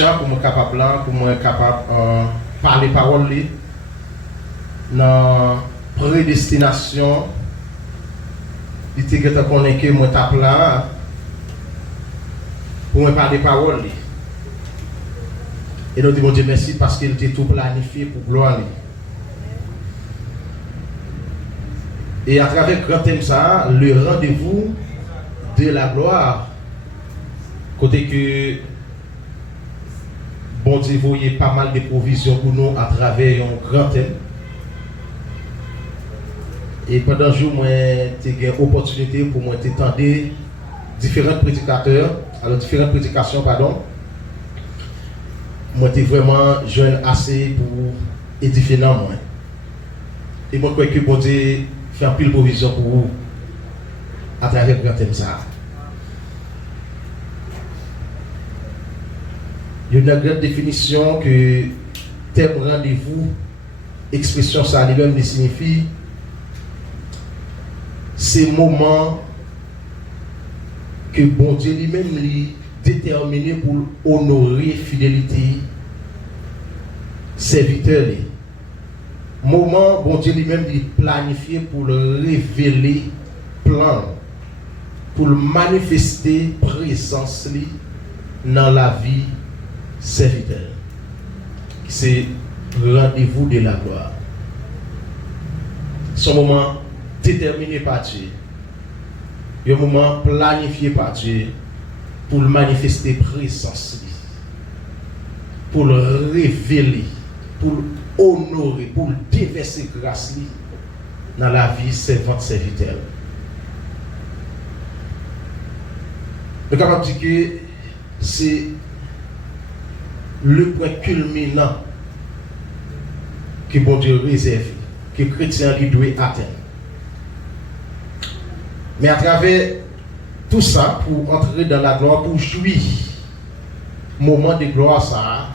patient pour moi capable parler parole dans prédestination. Il était que connaît que moi tape là pour me parler parole. Et nous disons Dieu merci parce qu'il était tout planifié pour gloire. Et à travers grand thème ça, le rendez-vous de la gloire, côté que bon Dieu voyait pas mal de provisions pour nous à travers un grand thème. Et pendant le jour, moi, j'ai eu l'opportunité pour moi t'entendre différents prédicateurs, alors différentes prédications, pardon. Moi, j'étais vraiment jeune assez pour édifier dans moi. Et moi, je crois que bon Dieu fait un pile provision pour vous à travers le grand thème ça. Il y a une grande définition que thème rendez-vous, expression ça lui-même signifie ces moments que bon Dieu lui-même lui déterminé pour honorer fidélité serviteur. Moment bon Dieu lui-même lui planifié pour le révéler plan, pour le manifester présence lui dans la vie serviteur. C'est rendez-vous de la gloire. Son moment déterminé par Dieu. Un moment planifié par Dieu pour le manifester présence, pour le révéler, pour l'honorer, pour le déverser grâce dans la vie servante serviteur. Je suis capable de dire que c'est le point culminant que bon Dieu réserve, que le chrétien lui doit atteindre. Mais à travers tout ça, pour entrer dans la gloire, pour jouir moment de gloire, ça,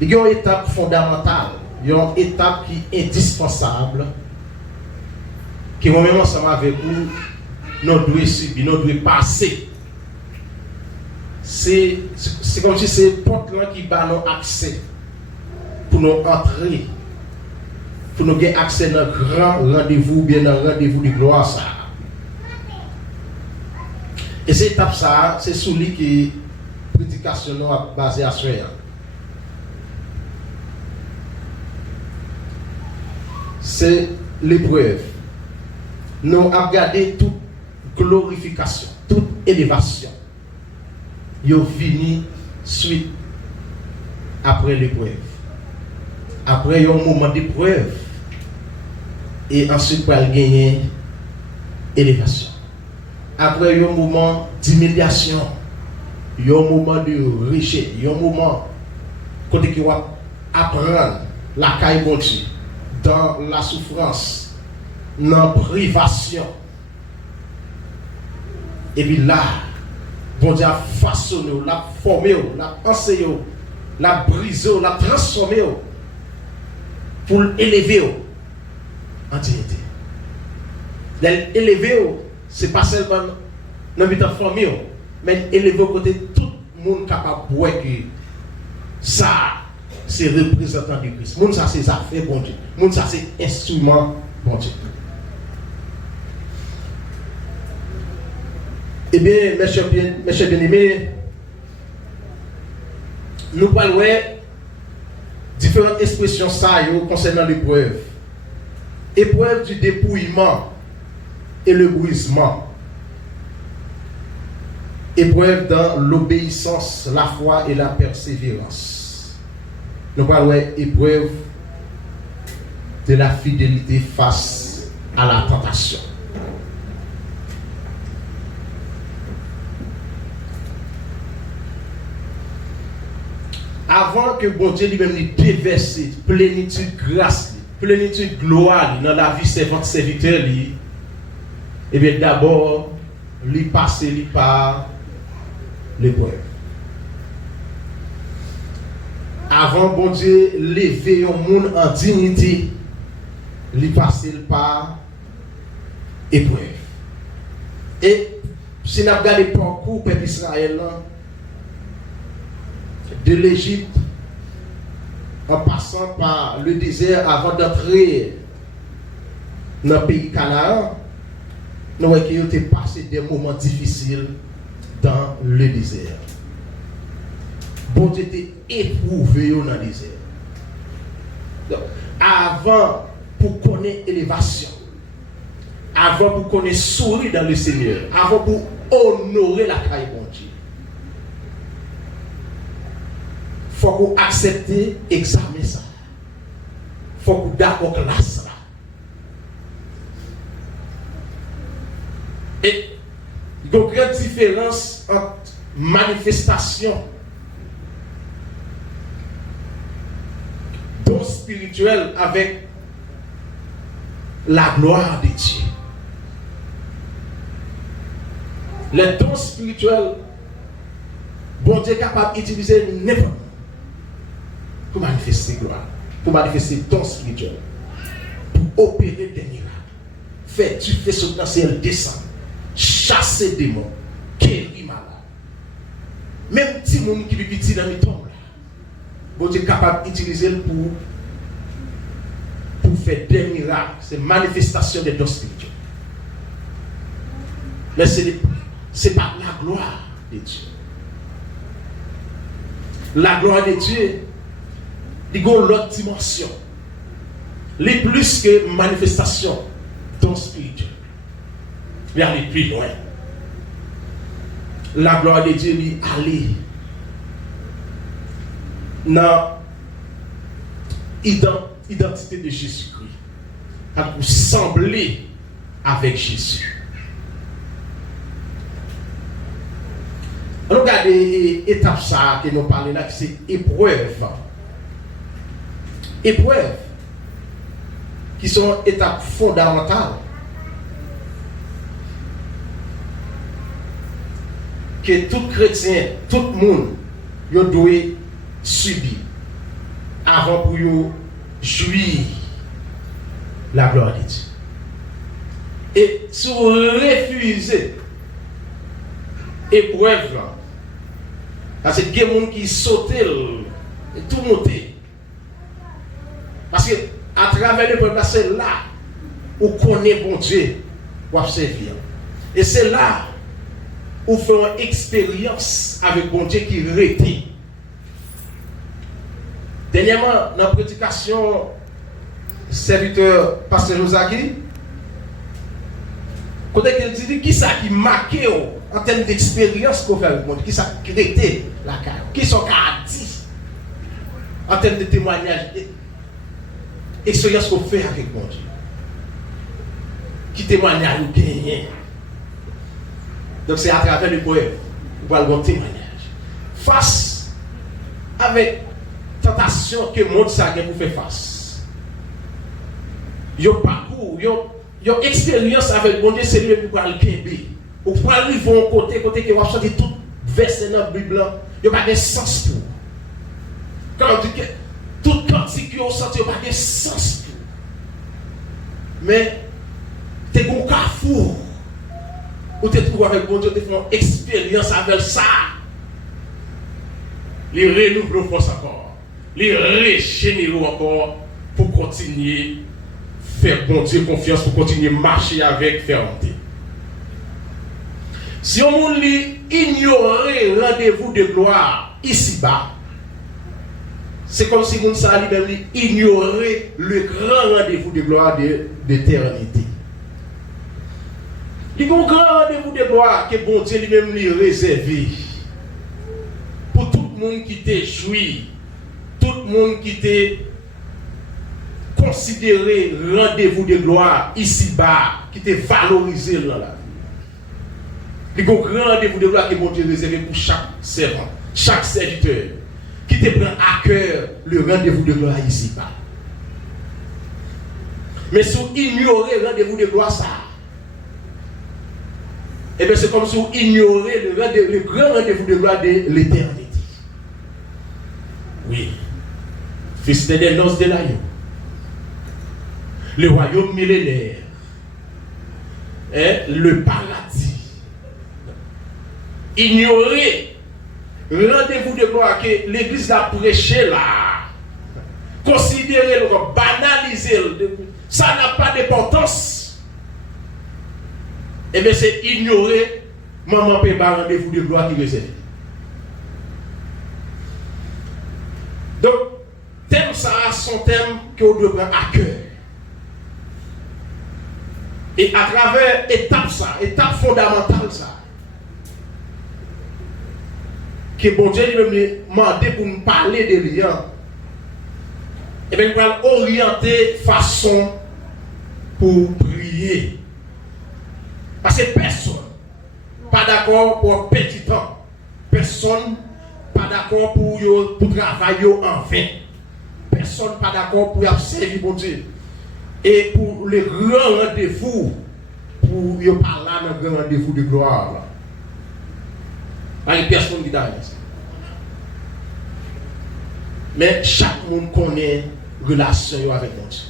il y a une étape fondamentale, il y a une étape qui est indispensable, qui est même ensemble avec nous, nous devons subir, nous devons passer. C'est comme si c'est porte là qui bat nos accès pour nous entrer, pour nous avoir accès dans un grand rendez-vous, bien dans un rendez-vous de gloire. Ça. Et cette étape, ça, c'est sur lui qui prédication basée à soi. C'est l'épreuve. Nous avons regardé toute glorification, toute élévation. Ils ont fini suite après l'épreuve. Après, il y a un moment d'épreuve. Et ensuite, pour gagner élévation. Après, il y a un moment d'humiliation. Il y a un moment de richesse. Il y a un moment côté qui va apprendre la caille bon Dieu dans la souffrance, dans la privation. Et puis là, bon Dieu a façonné, l'a formé, l'a enseigné, l'a brisé, l'a transformé pour l'élever en dignité. L'élever, ce n'est pas seulement dans le formé, mais élever au côté de tout le monde capable de voir que ça, c'est représentant de Christ. Monde ça, c'est affaire bon Dieu. Monde ça, c'est instrument bon Dieu. Eh bien, mes chers bien-aimés, nous parlons différentes expressions ça concernant l'épreuve. Épreuve du dépouillement et le brisement. Épreuve dans l'obéissance, la foi et la persévérance. Nous parlons épreuve de la fidélité face à la tentation. Avant que bon Dieu lui-même lui déverse plénitude grâce, plénitude gloire dans la vie servante serviteur, et bien d'abord, lui passer par l'épreuve. Avant bon Dieu lever un monde en dignité, lui passer par épreuve. Et si nous regardons le parcours peuple Israël, de l'Égypte, en passant par le désert avant d'entrer dans le pays Canaan, nous voyons qu'ils ont passé des moments difficiles dans le désert. Bon Dieu était éprouvé dans le désert. Donc, avant pour connaître l'élévation, avant pour connaître sourire dans le Seigneur, avant pour honorer la caille bon Dieu, il faut qu'on accepte examiner ça. Il faut qu'on d'accord classe ça. Et il y a une grande différence entre manifestation don spirituel avec la gloire de Dieu. Les dons spirituels, bon Dieu est capable d'utiliser n'importe quoi pour manifester gloire, pour manifester don spirituel, pour opérer des miracles, faire du feu sur le ciel descendre, chasser des démons, guérir malade. Même si mon qui est petit dans mes tombes, bon Dieu est capable d'utiliser pour faire des miracles, c'est manifestation des dons spirituels. Mais c'est pas la gloire de Dieu. La gloire de Dieu, il y a l'autre dimension. Les plus que manifestation dons spirituels. Il y a aller plus loin. La gloire de Dieu lui aller dans l'identité de Jésus-Christ, à vous sembler avec Jésus. On regarde l'étape ça que nous parlons là, c'est épreuve. Épreuve qui sont étapes fondamentales que tout chrétien, tout le monde, doit subir avant pour jouir la gloire de Dieu. Et si vous refusez épreuve là, parce que il y a des gens qui sautent et tout monter. Parce que à travers l'épreuve, c'est là où on connaît bon Dieu pour servir. Et c'est là où on fait une expérience avec bon Dieu qui répète. Dernièrement, dans la prédication, serviteur Pasteur Josaki, quand il dit qui ça qui marque en termes d'expérience qu'on fait avec moi, qui ça qui était la carte, qui sont dit en termes de témoignage, expérience qu'on fait avec mon Dieu, qui témoignage ou gagner. Donc c'est à travers le poème pour avoir un témoignage. Face avec tentation que le monde s'agit pour faire face. Yo parcours, yo expérience avec mon Dieu, c'est lui pour aller kembe. Ou pour arriver au côté que vous avez tout verset dans la Bible, il n'y a pas de sens pour. Quand on dit que tout cantique que vous sentez, il n'y a pas de sens pour. Mais, tu es un carrefour. Ou tu te trouves avec mon Dieu, tu fais une expérience avec ça. Les renouveler force encore. Les régénérer encore pour continuer à faire bon Dieu confiance, pour continuer à marcher avec fermeté. Si on ignorait le rendez-vous de gloire ici-bas, c'est comme si on ignorait le grand rendez-vous de gloire d'éternité. Il y a un grand rendez-vous de gloire que bon Dieu lui-même lui réservé pour tout le monde qui t'est joui, tout le monde qui t'est considéré rendez-vous de gloire ici-bas, qui t'est valorisé dans la vie. Il y a un grand rendez-vous de gloire que bon Dieu réservé pour chaque servant, chaque serviteur, qui te prend à cœur le rendez-vous de gloire ici-bas. Mais si vous ignorez le rendez-vous de gloire, ça, et bien c'est comme si vous ignorez le grand rendez-vous de gloire de l'éternité. Oui. Fils des noces de l'agneau. Le royaume millénaire. Le paradis. Ignorer rendez-vous de gloire que l'église a prêché là, considérez-le comme banalisé, ça n'a pas d'importance. Et bien c'est ignorer maman paye par rendez-vous de gloire qui réserve. Donc, thème ça, son thème qu'on doit prendre à cœur. Et à travers étape ça, étape fondamentale ça, que bon Dieu lui m'a demandé pour nous parler de liens, et bien nous allons orienter façon pour prier. Parce que personne pas d'accord pour un petit temps. Personne pas d'accord pour travailler en vain. Personne pas d'accord pour servir bon Dieu. Et pour les grands rendez-vous, pour y parler dans le grand rendez-vous de gloire. Il y a personne qui dit ça. Mais chaque monde connaît la relation avec mon Dieu.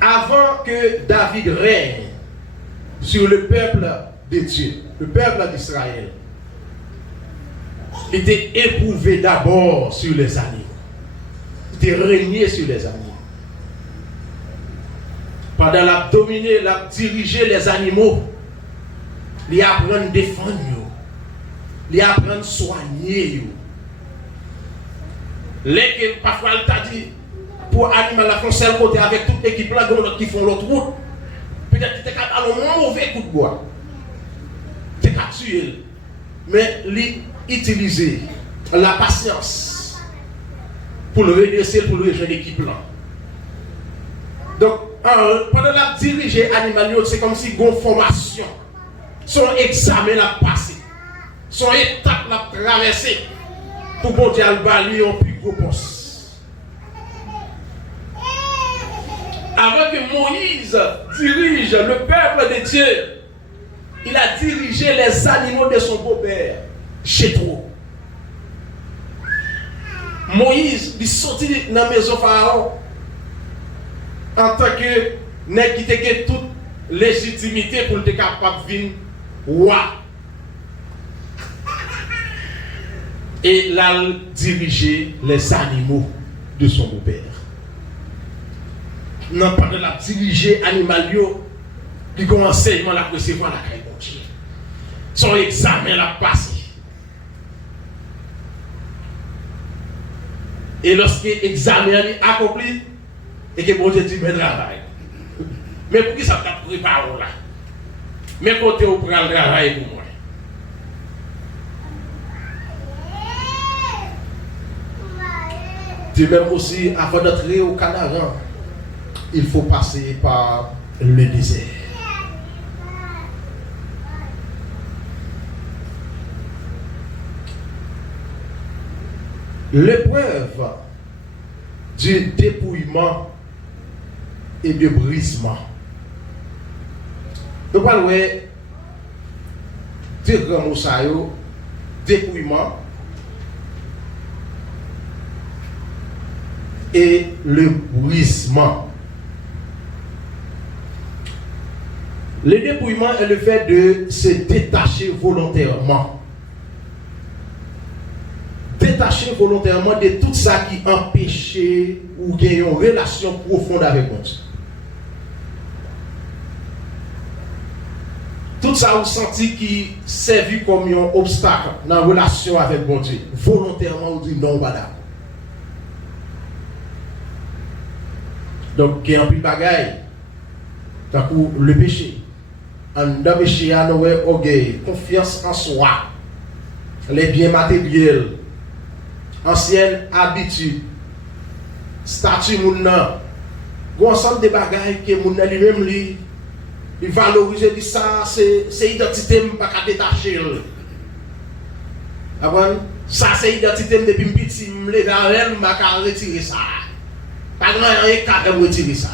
Avant que David règne sur le peuple de Dieu, le peuple d'Israël, il était éprouvé d'abord sur les animaux. Il était régné sur les animaux. Pendant la dominer, la diriger les animaux, il apprend à défendre, il apprend à soigner. Les parfois il t'a dit, pour animer la France, seul côté avec toute l'équipe là qui font l'autre route, peut-être que tu as un mauvais coup de bois. Tu as tué. Mais utiliser la patience pour le redresser, pour le rejoindre l'équipe là. Donc, pendant la diriger animal, c'est comme si une formation, son examen l'a passé, son étape l'a traversé pour bon Dieu le bali en plus gros poste. Avant que Moïse dirige le peuple de Dieu, il a dirigé les animaux de son beau-père, Jéthro. Moïse, il sortit dans la maison Pharaon en tant que nèg qui était toute légitimité pour être capable de devenir roi. Et il a dirigé les animaux de son beau-père. Non pas de la diriger animalio qui commence à la recevoir la caille de Dieu. Son examen l'a passé. Et lorsque l'examen est accompli, et que bon Dieu dit, mais travail. Mais pour qui ça t'a préparé là? Mais côté où prend le travail pour moi. Tu même aussi, avant d'entrer au Canaan, il faut passer par le désert. L'épreuve du dépouillement et de brisement. Nous parlons de grands mots, dépouillement et le brisement. Le dépouillement est le fait de se détacher volontairement. Détacher volontairement de tout ça qui empêchait ou qui a une relation profonde avec nous. Tout ça vous senti qui servi comme un obstacle dans la relation avec mon Dieu. Volontairement, vous dites non, voilà. Donc, il y a un peu de bagaille. Tant que le péché. En dans le péché, il y a orgueil, confiance en soi, les biens matériels, ancienne habitude, statut mounna, un ensemble de bagailles que mounna lui-même il valorise, dit ça, c'est identité, je ne peux pas détacher. Ça, c'est identité depuis petit, je ne peux pas retirer ça. Pas grand rien qu'à retirer ça.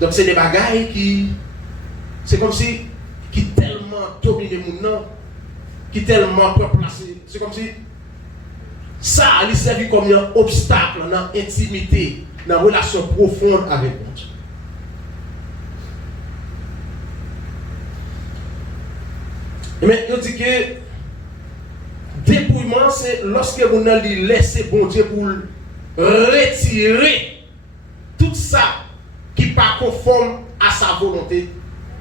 Donc, c'est des bagailles qui, c'est comme si, qui tellement dominent le monde, qui tellement peuvent placer. C'est comme si, ça, il servi comme un obstacle dans l'intimité, dans une relation profonde avec Dieu. Mais il dit que dépouillement, c'est lorsque vous allez laisser bon Dieu pour retirer tout ça qui n'est pas conforme à sa volonté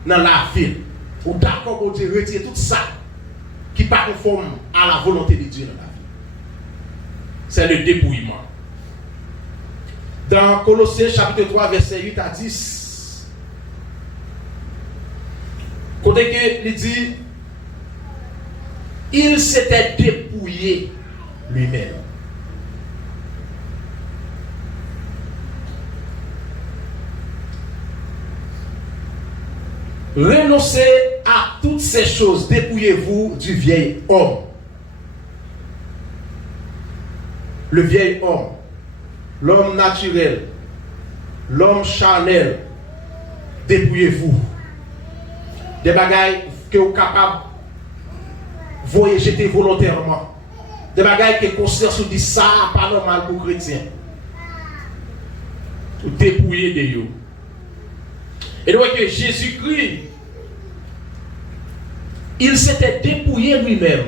dans la vie. Ou d'accord pour Dieu retirer tout ça qui n'est pas conforme à la volonté de Dieu dans la vie. C'est le dépouillement. Dans Colossiens chapitre 3, verset 8 à 10, côté que il dit, il s'était dépouillé lui-même. Renoncez à toutes ces choses, dépouillez-vous du vieil homme. Le vieil homme, l'homme naturel, l'homme charnel, dépouillez-vous. Des bagailles que vous êtes capable de voyer jeter volontairement. Des bagailles que conscience vous dit ça, pas normal pour chrétien. Vous dépouillez de vous. Et donc que Jésus-Christ, il s'était dépouillé lui-même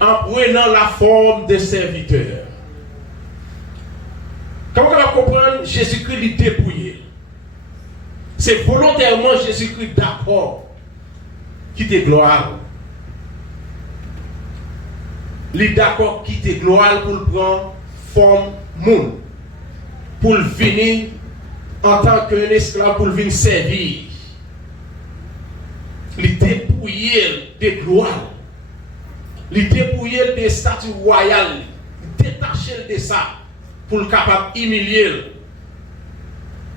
en prenant la forme de serviteur. Comment on va comprendre Jésus-Christ lui dépouillé? C'est volontairement Jésus-Christ d'accord quitter gloire. Il est d'accord quitter gloire pour prendre forme monde. Pour venir en tant qu'un esclave pour venir servir. Il dépouillé de gloire. Il dépouillé des statuts royales. Il détaché de ça pour le capable humilier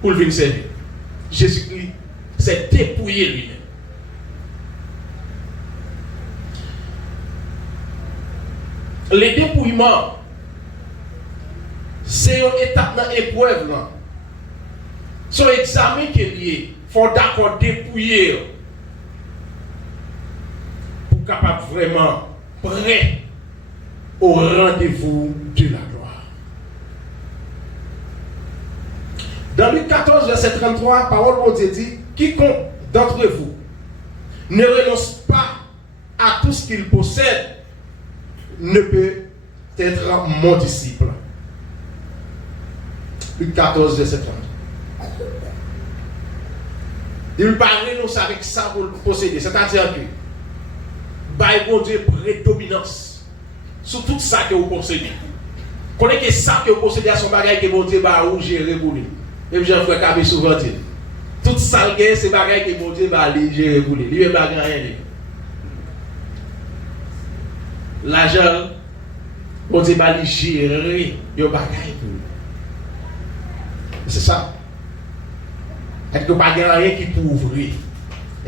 pour venir servir. Jésus-Christ s'est dépouillé lui-même. Le dépouillement, c'est une étape dans l'épreuve. Son examen qui est lié, il faut d'accord dépouiller pour capable vraiment prêt au rendez-vous de la gloire. Dans Luc 14, verset 33, parole de Dieu dit, quiconque d'entre vous ne renonce pas à tout ce qu'il possède ne peut être mon disciple. Luc 14, verset 33. Il ne parle pas avec ça pour le posséder. C'est-à-dire que, bon Dieu, prédominance sur tout ça que vous possédez. Connaissez que ça que vous possédez à son bagage que bon Dieu va vous gérer pour lui. Et puis, Jean-Frère Kabé souvent dit, tout ça, c'est bagage que bon Dieu va gérer pour lui. Il ne va rien. L'argent, bon Dieu va gérer le bagage pour lui. C'est ça. Et que pas rien qui peut ouvrir.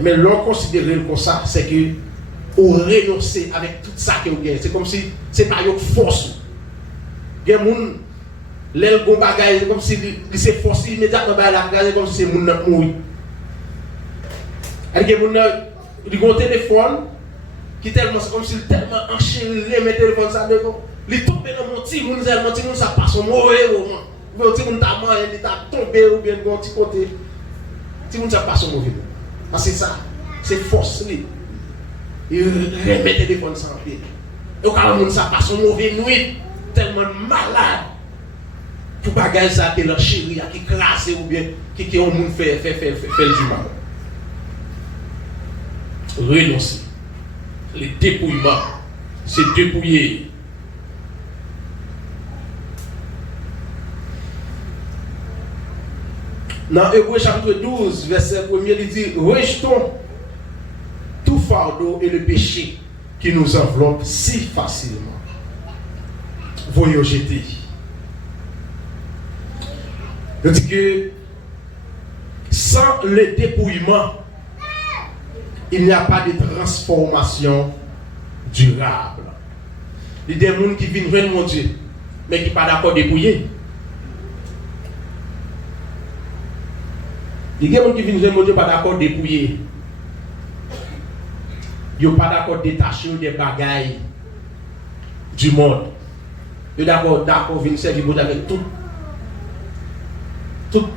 Mais l'on considère comme ça, c'est que vous renoncez avec tout ça que vous gagnez. C'est comme si c'est pas une force. Il y a des gens, l'aile gon bagay, comme si il s'est forcé immédiatement par la grâce, comme si c'est moun nan mouri. Il y a des gens, ils ont un téléphone qui tellement, c'est comme s'il tellement enchéri, mais téléphone ça devant. Il tombe dans mon petit moun, ça passe au mauvais moment. Le petit moun t'a mangé, il t'a tombé ou bien dans petit côté. Si vous ne savez pas son mauvais mot. Parce que c'est ça, c'est force. Il remet le téléphone sans pied. Et quand on ne sait pas son mauvais nuit, tellement malade. Pour bagager ça, que leur chérie qui classe ou bien qui ont monde fait le mal. Renoncer. Le dépouillement. C'est dépouiller. Dans Hébreux chapitre 12, verset 1, il dit, rejetons tout fardeau et le péché qui nous enveloppe si facilement. Voyons jeter. Il dit que sans le dépouillement, il n'y a pas de transformation durable. Il y a des gens qui viennent vers mon Dieu, mais qui ne sont pas d'accord dépouiller. Il y a des gens qui viennent vers Dieu pas d'accord dépouiller. Ils ne sont pas d'accord détacher des bagailles du monde. Ils sont d'accord venir servir Dieu avec tout. tout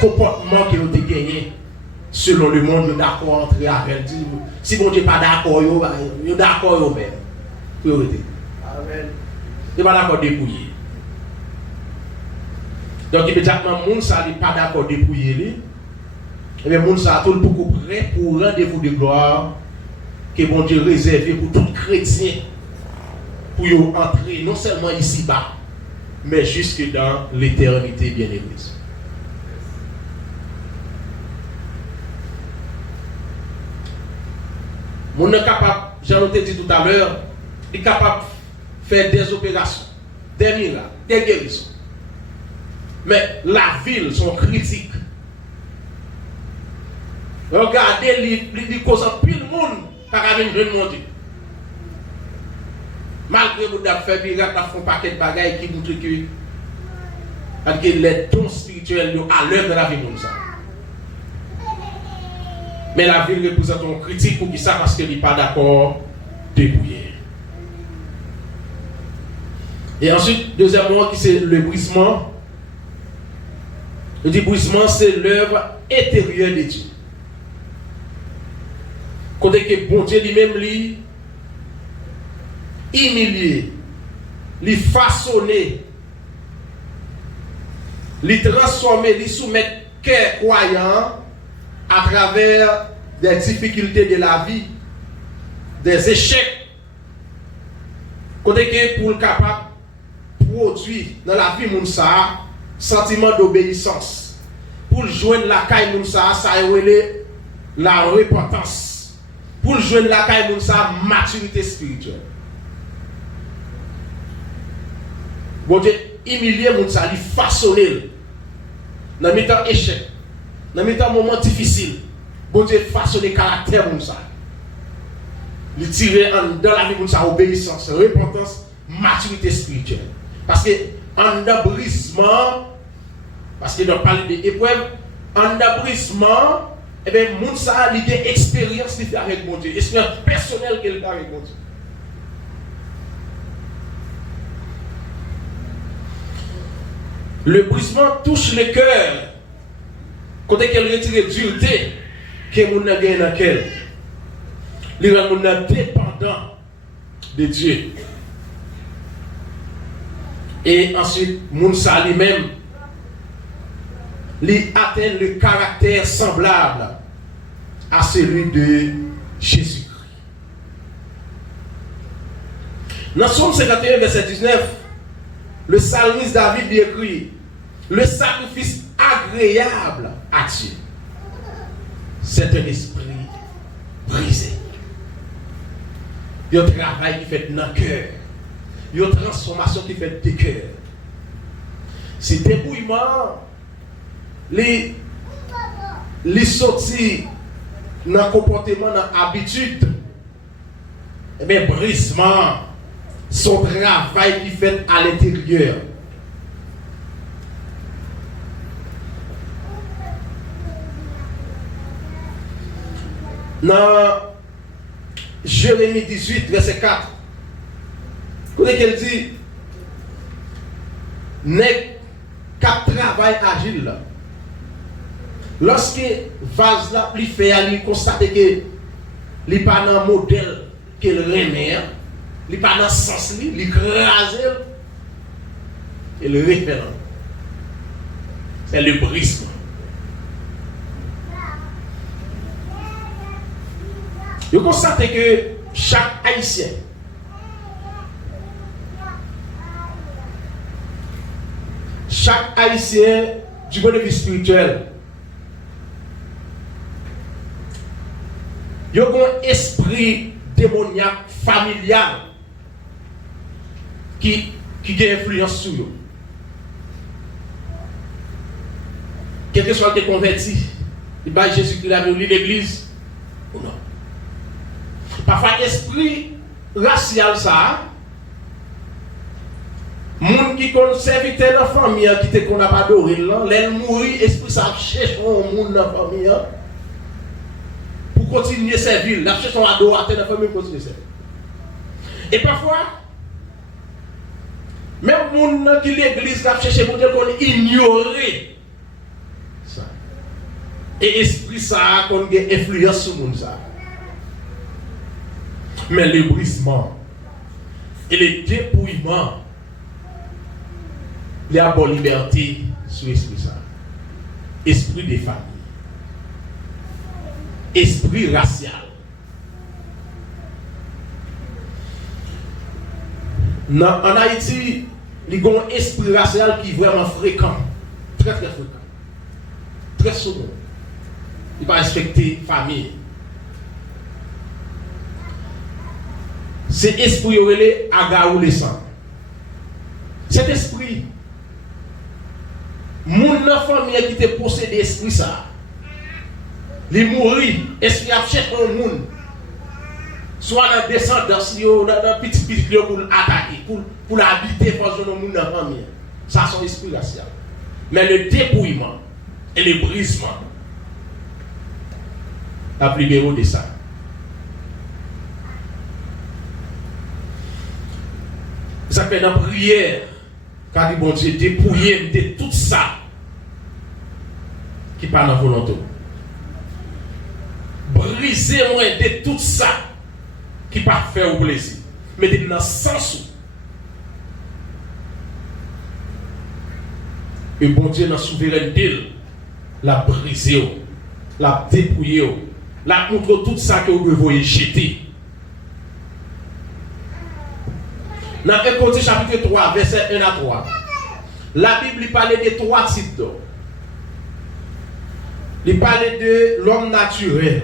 comportement que vous avez gagné, selon le monde, vous d'accord entre avec. Si vous n'êtes pas d'accord, vous êtes d'accord vous-même. Priorité. Amen. Vous n'êtes pas d'accord dépouiller. Donc immédiatement, les gens ne sont pas d'accord dépouiller. Et bien, les gens sont beaucoup prêts pour rendez-vous de gloire que bon Dieu réservé pour tout chrétien pour entrer non seulement ici-bas, mais jusque dans l'éternité bien-aimée. Mon est capable, j'en ai dit tout à l'heure, est capable de faire des opérations, des miracles, des guérisons. Mais la ville sont critiques. Regardez, les causes pile le monde par venir de monter. Malgré que vous avez fait miracle, vous avez un paquet de bagailles qui montrent que les dons spirituels sont à l'œuvre de la vie de ça. Mais la ville représente une critique pour qui ça parce qu'elle n'est pas d'accord débrouiller. Et ensuite, deuxièmement, qui c'est le brisement. Le débrouissement, c'est l'œuvre intérieure de Dieu. Côté que bon Dieu lui-même lui humilié, lui façonner, lui transformer, lui soumettre cœur croyant à travers des difficultés de la vie, des échecs. Côté que pour le capable produire dans la vie Mounsa sentiment d'obéissance. Pour joindre la caille Mounsa, ça est la repentance. Pour joindre la caille Mounsa, maturité spirituelle. Bon Dieu, humilier Mounsa, lui façonner. Dans mes temps échec, dans mes temps moment difficile, bon Dieu façonner caractère Mounsa. Lui tirer dans la vie Mounsa, obéissance, repentance, maturité spirituelle. Parce que en brisement, parce que nous parlons d'épreuve, en brisement, eh bien, Mounsa a une expérience qu'il fait avec mon Dieu, expérience personnelle qu'il fait avec mon Dieu. Le brisement touche le cœur. Quand elle retire dureté, que mon a gagné dans quel, il rend mon dépendant de Dieu. Et ensuite, Mounsa lui-même, lui atteint le caractère semblable à celui de Jésus-Christ. Dans Psaume 51, verset 19, le psalmiste David lui écrit: le sacrifice agréable à Dieu, c'est un esprit brisé. Il y a un travail qui fait dans le cœur. Il y a une transformation qui fait des cœurs. C'est débrouillement, les sorties dans le comportement, dans l'habitude, et bien brisement, son travail qui fait à l'intérieur. Dans Jérémie 18, verset 4, vous voyez qu'elle dit, n'est qu'à travail agile. Lorsque vase là, lui fait, lui constate que il n'est pas dans le modèle qu'elle remet, il n'est pas dans le sens, il écrase, et le référent. C'est le brisement. Vous constatez que chaque Haïtien, du point de vue spirituel, il y a un esprit démoniaque familial qui a influence sur eux. Quel que soit le converti, il va Jésus-Christ a venu l'église ou non. Parfois, l'esprit racial, ça, moun qui conserve la famille, qui te qu'on n'a pas adoré, l'aile mourir, esprit ça cherche un monde dans la famille pour continuer à servir. La cherche un adorateur dans la famille pour continuer à servir. Et parfois, même moun qui l'église a cherché pour dire qu'on ignorer Et esprit ça a une influence sur le monde. Mais le brisement et le dépouillement, il y a bonne liberté sur l'esprit ça. Esprit des familles. Esprit racial. En Haïti, il y a un esprit racial qui est vraiment fréquent. Très très fréquent. Très souvent. Il va respecter la famille. C'est esprit relé à ou les sangs. Cet esprit, mon enfant qui était possédé d'esprit ça, il mourit, esprit a cherché un monde, soit dans la descendance, dans la petite pour l'attaquer, pour l'habiter, pour le monde dans la famille. Ça, c'est son esprit racial. Mais le dépouillement et le brisement, la plus gros de ça. Ça fait dans la prière, quand il bon Dieu dépouiller de tout ça qui parle dans la volonté. Brisez-moi de tout ça qui ne pas faire au plaisir. Mais dans le sens où, et bon Dieu, dans la souveraineté, la briser, la dépouiller, la montre tout ça que vous voyez jeter. Dans 1 Corinthiens chapitre 3, verset 1 à 3, la Bible parlait de 3 types d'hommes. Il parlait de l'homme naturel,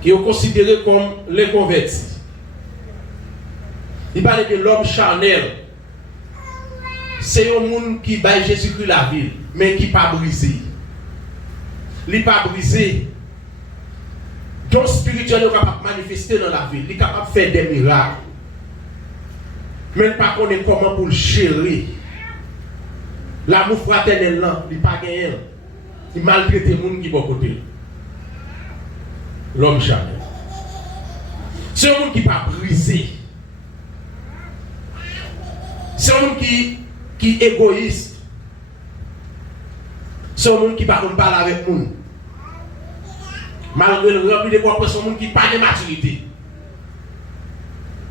qui est considéré comme les convertis. Il parlait de l'homme charnel. C'est un monde qui bat Jésus-Christ la ville, mais qui n'est pas brisé. Il n'est pas brisé. Donc spirituel est capable de manifester dans la ville. Il est capable de faire des miracles. Mais il ne pas connaît comment pour le gérer. L'amour fraternel, il n'est pas gagné. Il maltraite les gens qui sont à côté. L'homme charnel. C'est un monde qui n'est pas brisé. C'est un monde qui est égoïste. C'est un monde qui ne parle pas avec les gens. Malgré le rempli de quoi, c'est un monde qui n'a pas de maturité.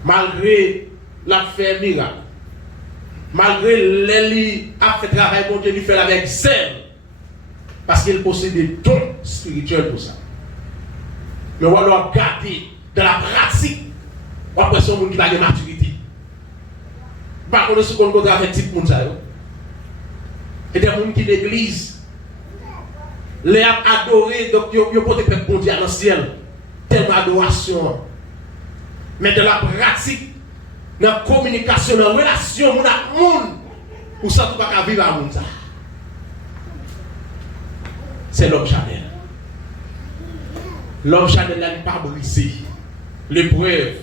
Malgré la fait miracle. Malgré l'Élie a fait travail, bon Dieu lui fait avec zèle. Parce qu'il possède des dons spirituels pour ça. Mais on va leur garder dans la pratique. Après, c'est un monde qui a de maturité. Par contre, ce qu'on peut avec type monde ça. Et des gens qui l'église. Les a adoré, donc ils ont peut-être bon Dieu dans le ciel. Tellement adoration. Mais dans la pratique, dans la communication, dans la relation, dans le monde, où ça ne peut pas vivre à monde. C'est l'homme charnel. L'homme charnel n'est pas brisé. L'épreuve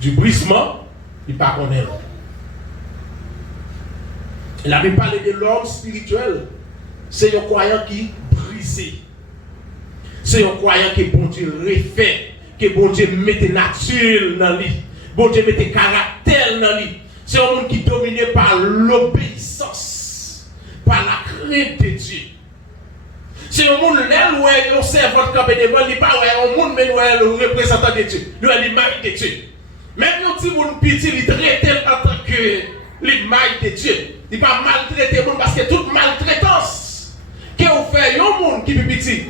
du brisement, il n'est pas connaît. Il avait parlé de l'homme spirituel. C'est un croyant qui brisé. C'est un croyant qui bon Dieu refait, que bon Dieu mette nature dans lui. Bon Dieu mette caractère dans lui. C'est un monde qui est dominé par l'obéissance, par la crainte de Dieu. C'est un monde là où on sert votre camp devant, il n'est pas un monde, mais le représentant de Dieu, l'image de Dieu. Même si vous petit, il traite en tant que l'image de Dieu. Il ne va pas maltraiter le monde parce que toute maltraitance que vous faites, un monde qui est petit,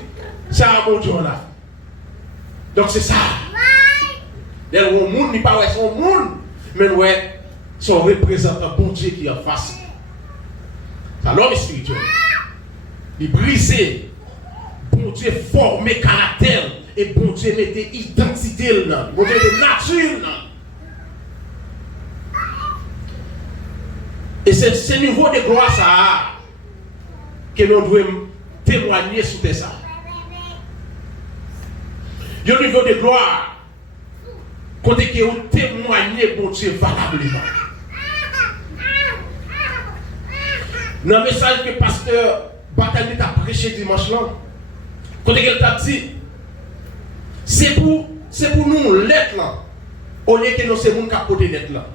c'est un bon Dieu là. Donc c'est ça. Le monde n'est pas son monde, mais son représentant bon Dieu qui est en face. C'est l'homme spirituel. Il brisé. Bon Dieu formé caractère. Et bon Dieu mettait identité là. Bon Dieu de nature là. Et c'est ce niveau de gloire ça que nous devons témoigner sur ça. Il y a un niveau de gloire côté que vous témoignez bon Dieu valablement. Dans le message que le pasteur Bataille a prêché dimanche là, côté qu'il t'a dit, c'est pour nous l'être là, au lieu que nous c'est nous qui avons l'être là.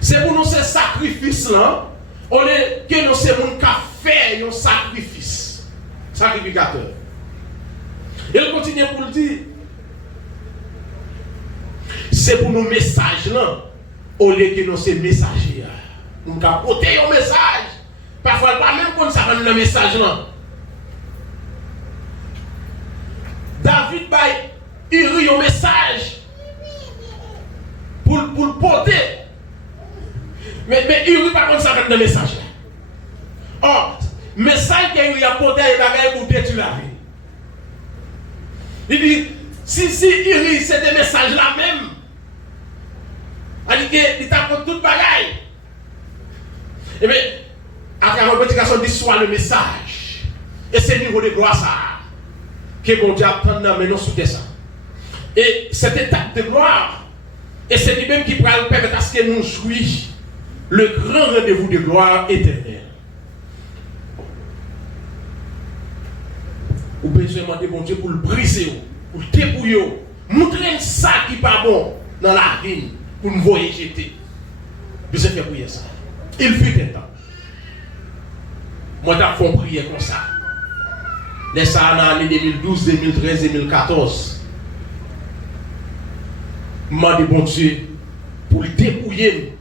C'est pour nous ce sacrifice là, au lieu que nous c'est nous qui avons fait un sacrifice. Sacrificateur. Il continue pour le dire. C'est pour nos messages là. Au lieu que nous sommes messagers. Nous avons porté un message. Parfois, pas même quand ça rend le message là. David baille Uri un message pour porter. Mais Uri pas comme ça rend le message là. Or, message qu'il a porté à Ibaga pour détruire la vie. Il dit, si Uri c'est des messages là même, il t'apporte toute bagaille. Et bien, à travers la prédication d'histoire, le message, et c'est le niveau de gloire ça, que bon Dieu attend dans mais non sous ça. Et cette étape de gloire, et c'est lui-même qui pourra nous permettre à ce que nous jouissions le grand rendez-vous de gloire éternelle. Ou besoin de demander bon Dieu pour le briser, pour le dépouiller, montrer ça qui n'est pas bon dans la vie, pour nous voir jeter. Besoin de faire prier ça. Il fut un temps. Moi, j'ai fait prier comme ça. Les ça dans l'année 2012, 2013, 2014. Je demande bon Dieu pour le dépouiller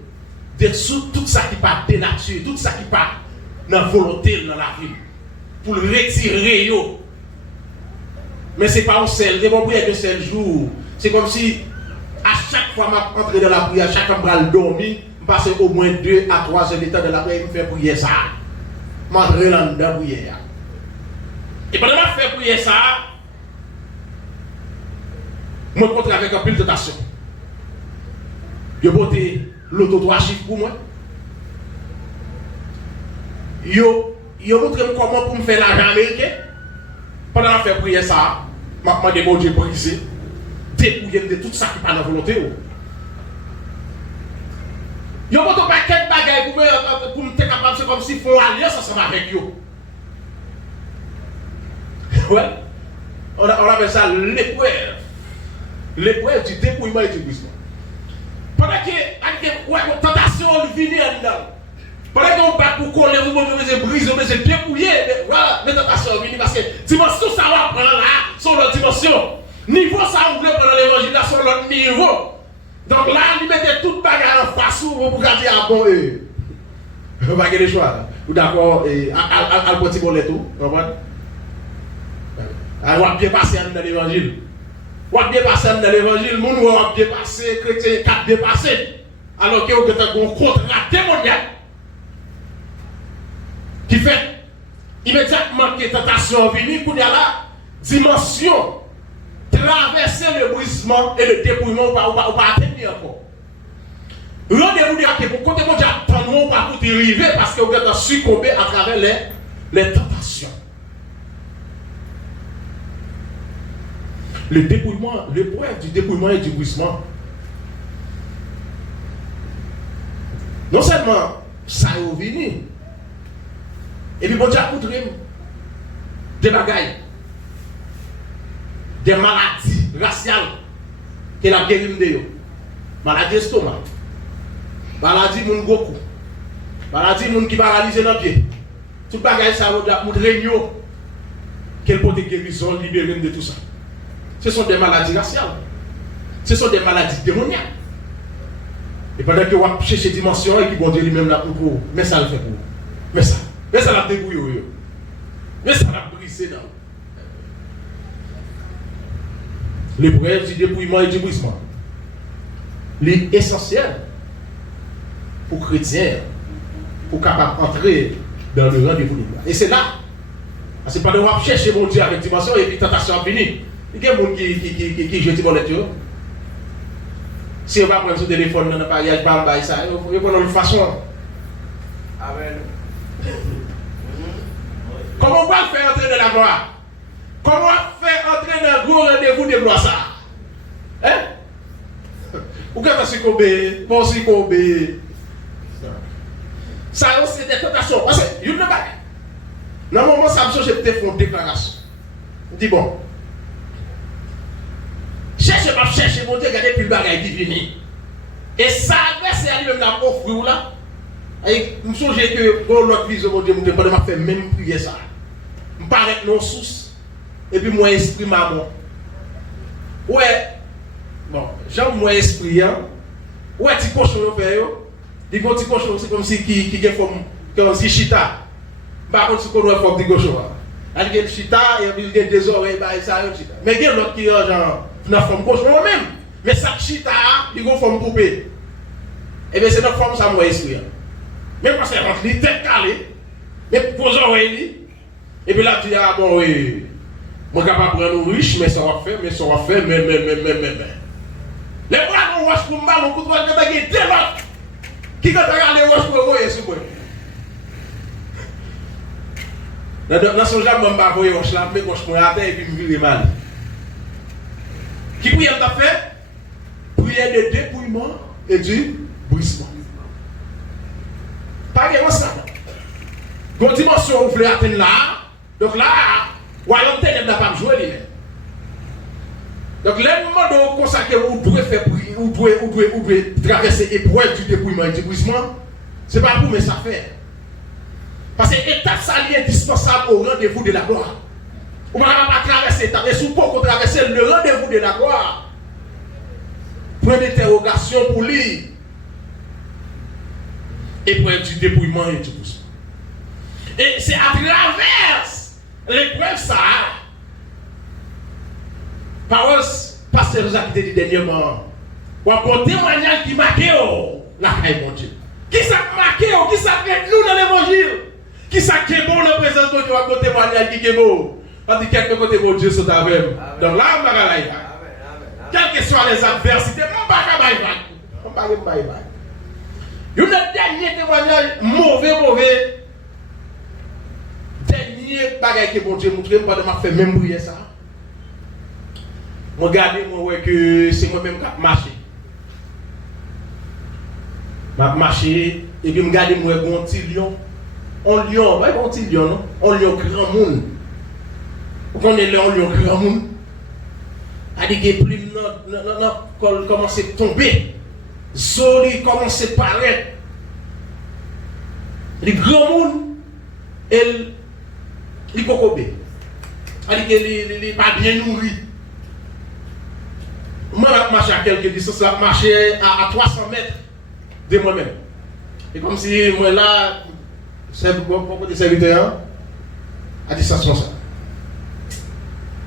de tout ça qui n'est pas de nature, tout ça qui n'est pas dans la volonté dans la vie. Pour le retirer. Mais ce n'est pas un seul. Je ne vais pas un seul jour. C'est comme si à chaque fois que je entre dans la prière, à chaque fois que je dormir, je passe au moins 2 à 3 heures de temps de la prière, je fais prier ça. Je rentre dans la prière. Et pendant que je fais prier ça, je me rencontre avec un peu de tentation. Je vais l'auto 3 chiffres pour moi. Je montre comment pour me faire l'argent américain. Pendant que je fais prier ça, je me demande de briser, dépouiller de tout ça qui n'est pas dans la volonté. Je montre pas quel bagage pour me faire capable, c'est comme si font alliance ensemble avec eux. Ouais. On appelle ça l'épreuve. L'épreuve du dépouillement et du brisement. Pendant que la tentation vient dedans. Pendant qu'on bat pour coller, on veut briser, on veut dépouiller. Voilà, les tentations viennent parce que dimension ça va prendre là, sur notre dimension. Niveau ça on veut prendre l'évangile là sur notre niveau. Donc là, on mettait toute bagarre en face pour dire ah bon, on va gagner le choix. Ou d'accord, à petit bon tout, comprendre? On va bien passer dans l'évangile. On va bien passer dans l'évangile, mon va bien passer, chrétien, cap bien passer. Alors que vous avez un contrat démoniaque qui fait immédiatement que la tentation vient, pour y a la dimension, traverser le brisement et le dépouillement, ou pas atteindre encore. Rendez-vous dire que pour côté mon Dieu, attendons pas pour y arriver parce que vous êtes succombé à travers les tentations. Le dépouillement, l'épreuve du dépouillement et du brisement. Non seulement ça est venu, et puis bon Dieu a montré des bagailles, des maladies raciales qu'il a guéri de eux. Maladie estomac, maladie mon gros cou, maladie mon qui paralysé dans le pied. Tout bagaille ça a montré qu'elle peut guérison, libérer de tout ça. Ce sont des maladies raciales. Ce sont des maladies démoniaques. Et pendant que vous cherchez des dimensions et que bon Dieu lui-même l'a pour vous, mais ça le fait pour vous. Mais ça l'a débrouillé. Mais ça l'a brisé dans. L'épreuve du dépouillement et du brisement. L'essentiel pour chrétiens, pour capable d'entrer dans le rendez-vous de gloire. Et c'est là. C'est pas de vous chercher mon Dieu avec dimension et puis tentation à venir. Il y a des gens qui jouent des lecture. Si on va prendre son téléphone dans le pariage, ça, il faut prendre une façon. Amen. Comment on va faire entrer dans la gloire? Comment on va faire entrer dans le gros rendez-vous de gloire ça? Hein? Ou quand on succombe, bon succombe. Ça c'est des tentations. Parce que, il y a une bague. Dans le moment, ça me change, j'ai peut-être fait une déclaration. Je dis bon. Cherchez, mon Dieu, regardez plus le bagage qui vient. Et ça, c'est à lui-même la offre là. Je me souviens que dans l'autre vie, je me faire même prier ça. Je me paraît non sous. Et puis moi, esprit maman. Ouais. Bon, j'aime moi esprit. Ouais, petit cochon, dit qu'on petit cochon, c'est comme si qui forme comme si chita. Par contre, ce qu'on doit faire petit cochon. Il y a le chita et puis il y a des oreilles, ça chita. Mais il y a l'autre qui est genre, une forme cochon même. Mais ça chita, il y a une forme poupée. Et bien c'est notre forme, ça moi esprit. Même quand c'est rentre, il tête calée, mais pose oreille. Et puis là, tu dis, ah bon, oui, moi je suis capable de prendre riche, mais ça va faire, mais. Les bras nous roche pour me battre, on coûte pas de gagner 2 lots. Qui quand tu regardes les roches pour voyer sur moi? Dans son jambes, je ne vais pas voyer roche là, mais roche pour la terre et puis me virer mal. Qui prière t'a fait? Prière de dépouillement et du brisement. Pas de ça. Une dimension où vous voulez atteindre là, donc là, royaume ténèbres n'a pas joué lui-même. Donc, le moment où vous devez faire prier, vous devez traverser l'épreuve du dépouillement et du brisement, ce n'est pas pour mais ça fait. Parce que l'étape ça est indispensable au rendez-vous de la gloire. Vous ne pouvez pas traverser l'étape, et si vous pouvez traverser le rendez-vous de la gloire, point d'interrogation pour lui. Épreuve du dépouillement et du brisement. Et c'est à travers l'épreuve ça. Parole, pasteur Jacques dit dernièrement, ou un témoignage qui marque la caille mon Dieu. Qui ça marque, qui ça fait nous dans l'évangile? Qui ça qui est bon dans la présence de Dieu, un témoignage qui est bon? On dit quelque côté mon Dieu sont avec. Donc là, on va aller. Quelles que soient les adversités, on va aller. On va aller. Il y a un dernier témoignage mauvais. Dernier bagage que mon Dieu montre, moi, je fait même briller ça. Je regarde, que c'est moi-même qui marche. Je marche et puis je regarde, un petit lion. Un lion, un petit lion, non? Un lion grand monde. Vous connaissez le lion grand monde? Il dit que les plumes commencent à tomber. Les soleil commence à paraître. Les grands monde, ils cocobé. Il dit qu'il n'est pas bien nourri. Moi, je marche à quelques distances, je marche à 300 mètres de moi-même. Et comme si moi là, c'est beaucoup de serviteurs à distance comme ça.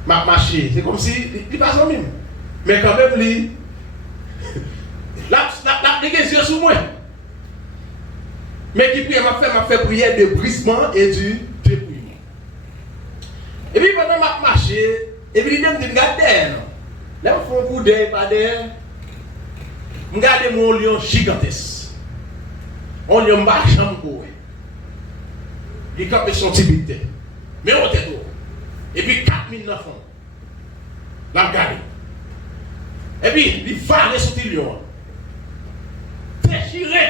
Je marche, c'est comme si il passe en même. Mais quand même, il a des yeux sur moi. Mais qui prie, m'a fait prière de brisement et du dépouillement. Et puis pendant que je marche, et puis il me dit, regarde. Là, je fais un coup d'œil par derrière. Je regarde mon lion gigantesque. Un lion marchand. Il capte son tibité. Mais on était tout. Et puis 4000 enfants. Là, regarde. Et puis, il va aller sur le lion. Déchiré.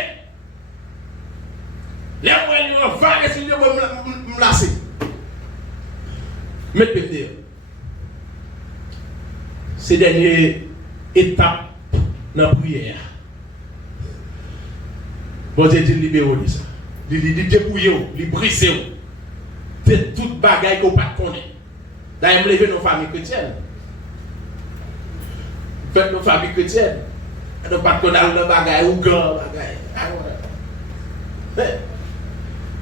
Là, le lion va aller sur le lion, me lasser. Mettre le dire. Ces dernières étapes dans la prière. Bon Dieu dit libérer ça. Il dépouiller, il briser. C'est toute bagaille qu'on ne connaît pas. D'ailleurs, je me lève dans nos familles chrétiennes. Faites nos familles chrétiennes. Nous ne pas connaître dans bagaille ou grand bagaille.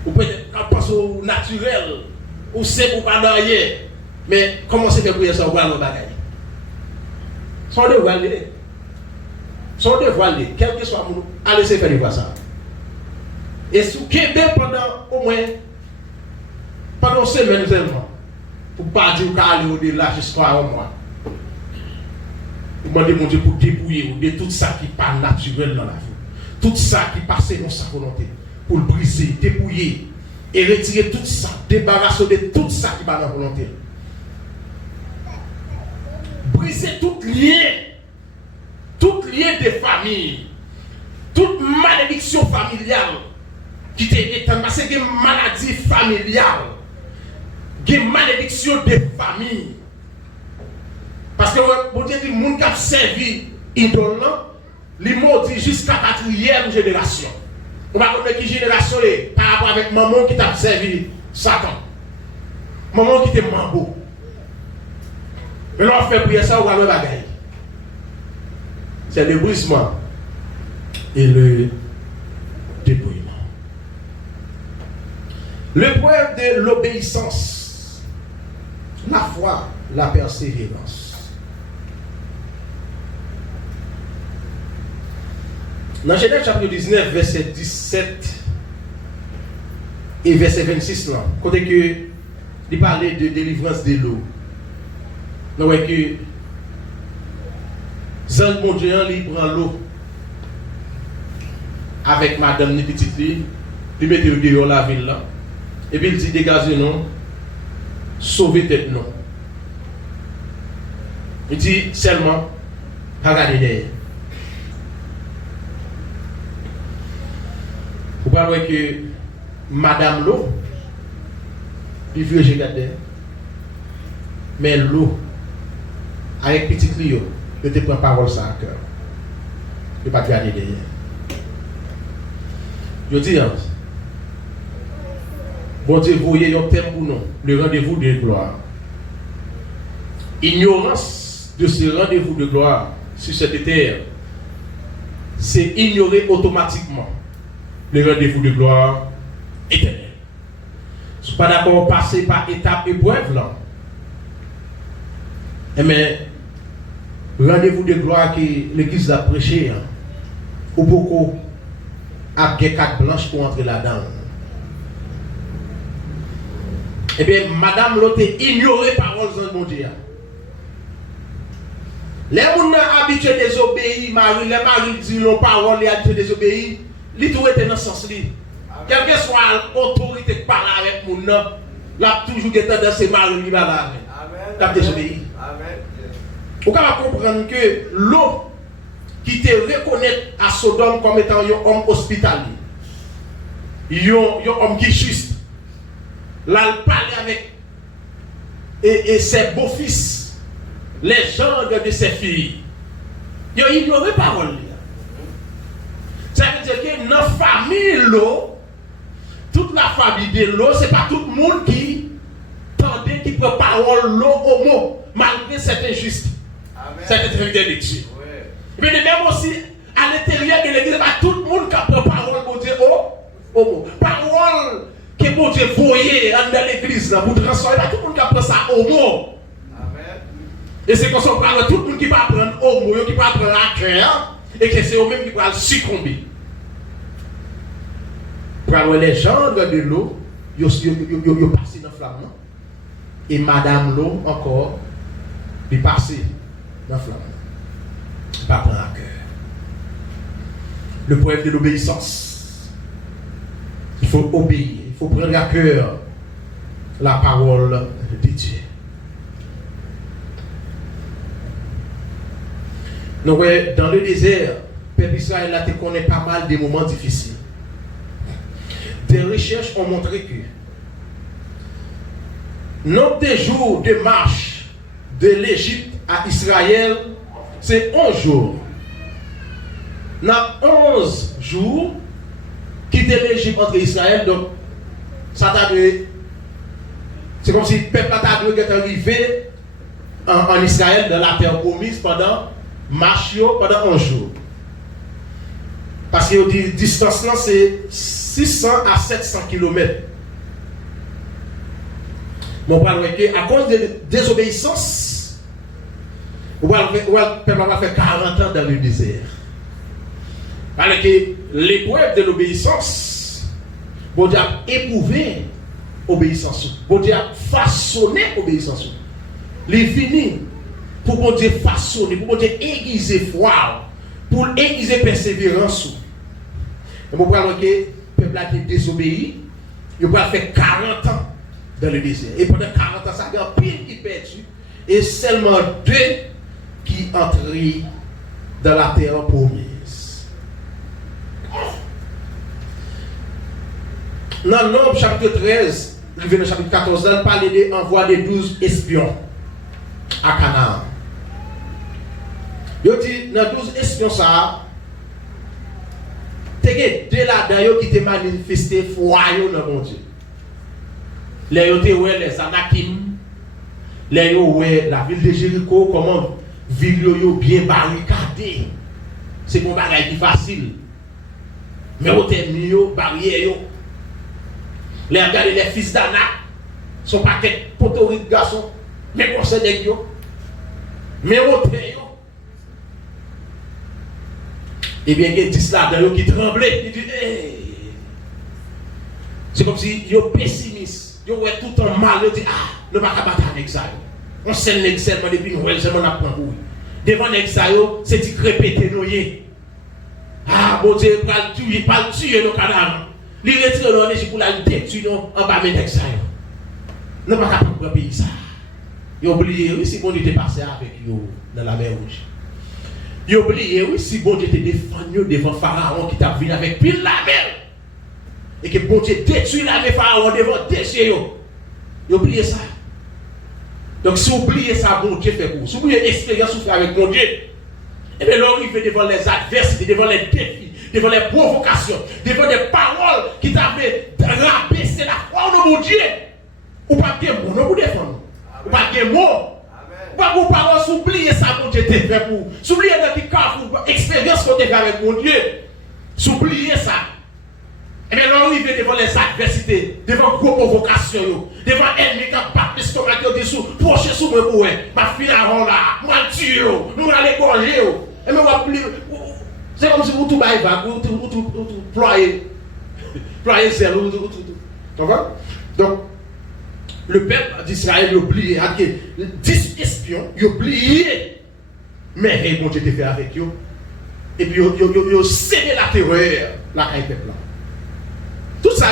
Ou peut-être penser au naturel. Ou c'est pour pas d'ailleurs. Mais comment c'est fait pour ça ou pas dans bagaille? Son dévoilé. Son dévoilé. Quel que soit mon. Allez, c'est faire voir ça. Et sous Québec pendant au moins. Pendant une semaine seulement. Pour ne pas dire qu'à aller au-delà jusqu'à un mois. Demandez mon Dieu pour dépouiller de tout ça qui n'est pas naturel dans la vie. Tout ça qui passe dans sa volonté. Pour le briser, dépouiller. Et retirer tout ça. Débarrasser de tout ça qui n'est pas dans la volonté. Briser tout lien de famille, toute malédiction familiale qui t'est éteinte, parce qu'il y a une maladie familiale, il y a une malédiction de famille. Parce que bon Dieu dit, les gens qui ont servi idole, les maudits jusqu'à la 4e génération. On va connaître qui génération est par rapport avec maman qui t'a servi Satan. Maman qui était mambo. Mais là, on fait prier ça, on va le bagaille. C'est le brisement et le dépouillement. L'épreuve de l'obéissance, la foi, la persévérance. Dans Genèse chapitre 19, verset 17 et verset 26, là, côté que il parlait de délivrance de l'eau. Nous voyons que Zan mon Dieu, il prend l'eau avec madame ni petite li, il met au dehors la ville là, et puis il dit dégagez nous, sauvez tête nous. Il dit seulement, regardez derrière. Vous parlez que madame l'eau, il veut regarder, mais l'eau, avec petite li, il te prend parole ça à cœur. Il ne pas regarder derrière. Je dis, bon Dieu, vous voyez un thème pour nous, le rendez-vous de gloire. Ignorance de ce rendez-vous de gloire sur cette terre, c'est ignorer automatiquement le rendez-vous de gloire éternel. Je ne suis pas d'accord passer par étape épreuve là. Mais rendez-vous de gloire que l'église a prêché, ou beaucoup à quatre blanches pour entrer là-dedans. Eh bien, madame l'autre ignoré parole de mon Dieu. Les gens habitués à désobéir, les maris disent nos paroles, les habitués à désobéir, ils tout étaient dans ce sens-là. Quelle que soit l'autorité qui parle avec mon nom, là toujours été dans ces maris qui parlent avec. T'as désobéi. Vous pouvez comprendre que l'eau qui te reconnaît à Sodome comme étant un homme hospitalier, un homme qui est juste, là il parle avec et ses beaux-fils, les gens de ses filles, ils ont ignoré la parole. Ça veut dire que dans la famille, l'eau, toute la famille de l'eau, ce n'est pas tout le monde qui tendait, qui prend parole l'eau au mot, malgré cette injustice. Cette interdiction. Mais même aussi, à l'intérieur de l'église, pas tout le monde qui prend parole, mon Dieu, au mot. Parole que mon Dieu voyait dans l'église, pour transformer, pas tout le monde qui prend ça au mot. Et c'est comme ça qu'on parle, tout le monde qui va prendre au mot, qui va prendre à cœur, et que c'est eux-mêmes qui vont succomber. Pour les gens de l'eau, ils passent dans la flamme. Et madame l'eau, encore, ils passent dans la flamme. Pas prendre à cœur. Le problème de l'obéissance. Il faut obéir, il faut prendre à cœur la parole de Dieu. Donc, dans le désert, le peuple Israël a connaît pas mal de moments difficiles. Des recherches ont montré que nombre de jours de marche de l'Égypte à Israël, c'est 11 jours. Dans 11 jours, quitter l'Égypte entre Israël, donc ça t'a donné. C'est comme si le peuple a arrivé en Israël, dans la terre promise, pendant marche pendant 11 jours. Parce que la distance là, c'est 600 à 700 km. Bon, à cause de désobéissance, le peuple va faire 40 ans dans le désert. Parce que l'épreuve de l'obéissance, bon Dieu a éprouvé l'obéissance. Bon Dieu a façonné l'obéissance. Il est fini pour bon Dieu façonner, pour bon Dieu aiguiser foi, pour aiguiser persévérance. Et bon, que le peuple a désobéi, il va faire 40 ans dans le désert. Et pendant 40 ans, ça a un pile qui perdu. Et seulement 2 qui entrent dans la terre promise. Dans Nombre chapitre 13, le chapitre 14, il parle de l'envoi des 12 espions à Canaan. Il dit, dans 12 espions, ça, deux là-dedans qui te manifesté foi dans mon Dieu. Les yo te ouais les Anakim, les yo ouais la ville de Jéricho, comment ville yo bien barricadée. C'est un bagage qui facile. Mais au terme yo barrière yo. Les regarder les fils d'Anak sont pas que potoriques garçons, mais concernés yo. Mais au terme yo. Eh bien, il y a 10 là-dedans qui tremblent, qui disent hey. C'est comme si ils sont pessimistes, ils ont tout en mal, ils disent ah, nous ne pouvons pas battre avec ça. On sait l'examen depuis nous, on apprend pour devant l'examen, c'est dit répéter nous. Ah, bon Dieu, il va tuer nos cadavres. Il retire nos énergie pour la détruire en bas de l'examen. Nous ne pouvons pas prendre pays ça. Ils ont oublié, oui, si bon Dieu était passé avec eux dans la mer rouge. Ils ont oublié, oui, si bon Dieu était défendu devant Pharaon qui t'a vu avec pile la mer. Et que bon Dieu détruit la mer Pharaon devant déchets. Ils ont oublié ça. Donc si vous oubliez ça, bon Dieu fait pour vous. Si vous oubliez l'expérience que vous faites avec mon Dieu, et bien là, il fait devant les adversités, devant les défis, devant les provocations, devant des paroles qui t'avaient rabaissé la foi de mon Dieu. Ou pas de mots, non, vous défendre. Ou pas de mots. Pas vos paroles, s'oublier ça, mon Dieu t'a fait pour vous. S'oublier dans quel cas, l'expérience qu'on t'a fait avec mon Dieu. S'oublier ça. Et maintenant, il vient devant les adversités, devant vos provocations, devant l'ennemi qui a battu l'estomac dessous, proche sous moi pour ma fille à là, moi tuer, moi aller gorger. Et moi, c'est comme si vous tout baillez, vous tout ployez zèle, donc, le peuple d'Israël a oublié, 10 espions, ils ont oublié, mais bon Dieu te fait avec eux. Et puis ils ont sémé la terreur, la peuple là. Tout ça,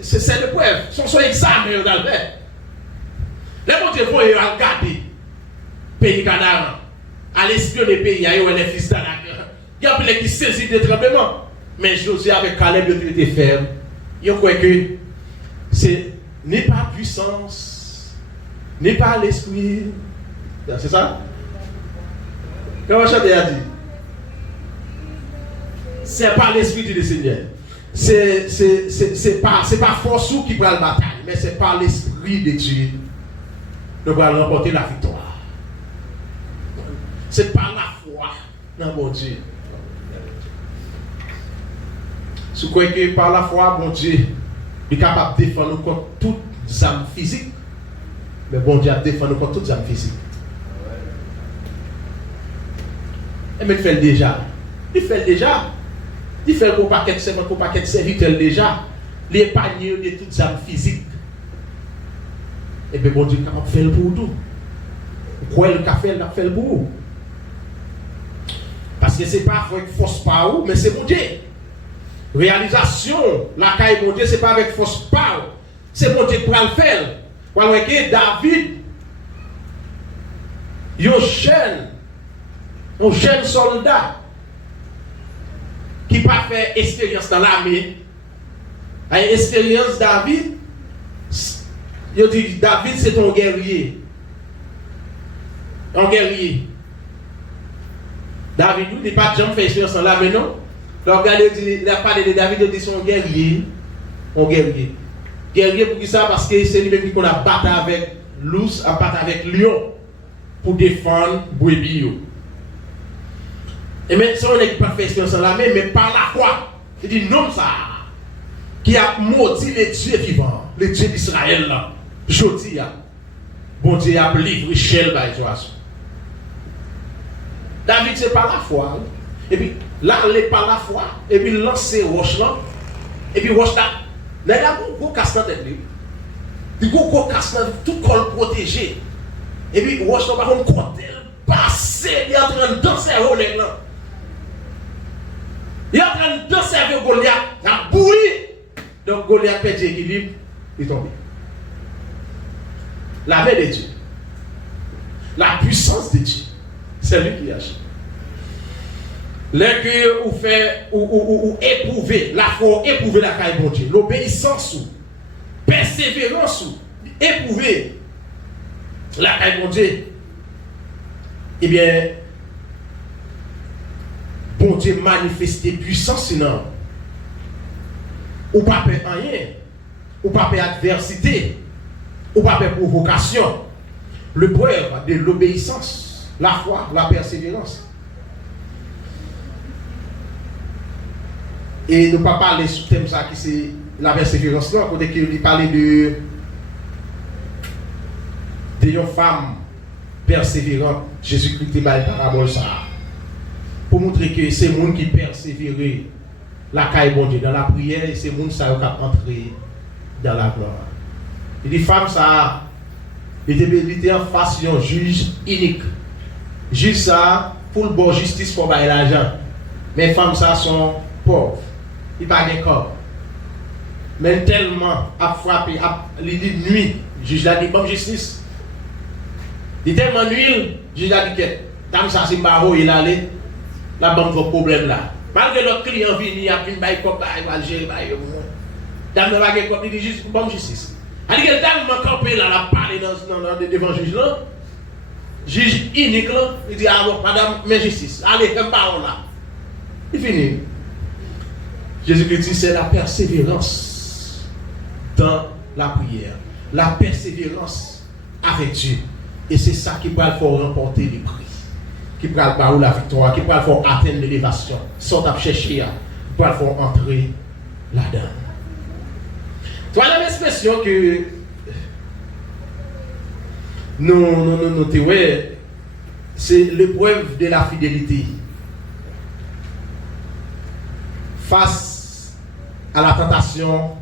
c'est le preuve, son examen dans le fait. Les bon Dieu vont regarder pays Canada, à l'espionner pays, il y a les fils d'Anak. Il y a plein qui saisissent des tremblements. Mais Josué avec Caleb, il était ferme. Il croit que c'est n'est pas puissance, n'est pas l'esprit. C'est ça? Comment Chanté a dit? C'est pas l'esprit du Seigneur. C'est pas force qui prend la bataille, mais c'est par l'esprit de Dieu. Nous allons remporter la victoire. C'est par la foi dans mon Dieu. Si vous croyez que par la foi, mon Dieu est capable de défendre contre toutes armes physiques, mais bon Dieu a défendu contre toutes armes physiques. Et mais il fait déjà. Il fait déjà. Il fait pour paquet de serviteurs déjà. Les épargner de toutes armes physiques. Et bien bon Dieu est capable de faire pour tout. Vous croyez le café, il a fait pour vous. Parce que ce n'est pas avec force par vous, mais c'est mon Dieu. Réalisation, la caille mon Dieu, ce n'est pas avec force par vous. C'est mon Dieu qui va le faire. Vous voyez, David, un jeune soldat qui n'a pas fait expérience dans l'armée. Une expérience David, il dit David c'est un guerrier. Un guerrier. David, il n'a pas jamais fait expérience dans l'armée, non? Donc, il a parlé de David, il dit c'est un guerrier. Un guerrier. Guerrier pour qui ça? Parce que c'est lui qui a battu avec l'ours, a battu avec lion pour défendre brebis. Et maintenant, on n'a pas fait expérience dans l'armée, mais par la foi. Il dit non, ça. Qui a maudit les dieux vivants, les dieux d'Israël là. Jodi, bon Dieu a livré Michel by oiseau. David, c'est par la foi. Et puis, là, il est par la foi. Et puis, lancer roche là. Et puis, roche là. Là, il y a un gros casse dans tête. Il y a un gros casse dans tout col protégé. Et puis, roche là, par contre, côté passé, il est en train de danser à Rolex là. Il est en train de danser avec Goliath. Il a boui. Donc, Goliath perd l'équilibre. Il est tombé. La main de Dieu. La puissance de Dieu. C'est lui qui agit. Lorsque vous faites ou éprouver la foi, éprouver la caille de Dieu, l'obéissance ou persévérance ou éprouver la caille de Dieu, eh bien, bon Dieu manifeste puissance sinon ou pas peur rien, ou pas peur adversité, ou pas peur provocation. L'épreuve de l'obéissance, la foi, la persévérance. Et nous ne pas parler sur le thème ça qui c'est la persévérance là, côté qu'il parlait de une femme persévérante. Jésus-Christ m'a parabole ça pour montrer que c'est le monde qui persévère la caille bon Dieu dans la prière et c'est le monde ça qui entrer dans la gloire. Il dit femme ça il était en face d'un juge unique. Juge ça pour le bon justice pour bailler l'argent. Mais femmes ça sont pauvres. Ils pas de corps. Mais tellement à frapper, il dit nuit, juge la dit bonne justice. Il tellement nuit, juge la dit que dame ça c'est barreau il allait la banque vos problèmes là. Malgré l'autre client vient il y a une bail comme bail va gérer bail au moins. Dame ne va pas comme il dit juste bonne justice. Elle dit que dame m'a campé là la parler dans devant juge là. Juge unique là, il dit ah bon madame mais justice. Allez comme parole là. Il finit. Jésus-Christ dit c'est la persévérance dans la prière, la persévérance avec Dieu. Et c'est ça qui va le faire remporter les prix, qui va le faire la victoire, qui va le faire atteindre l'élévation. Sans à chercher, qui va le faire entrer là-dedans. Troisième expression que nous c'est l'épreuve de la fidélité. Face à la tentation,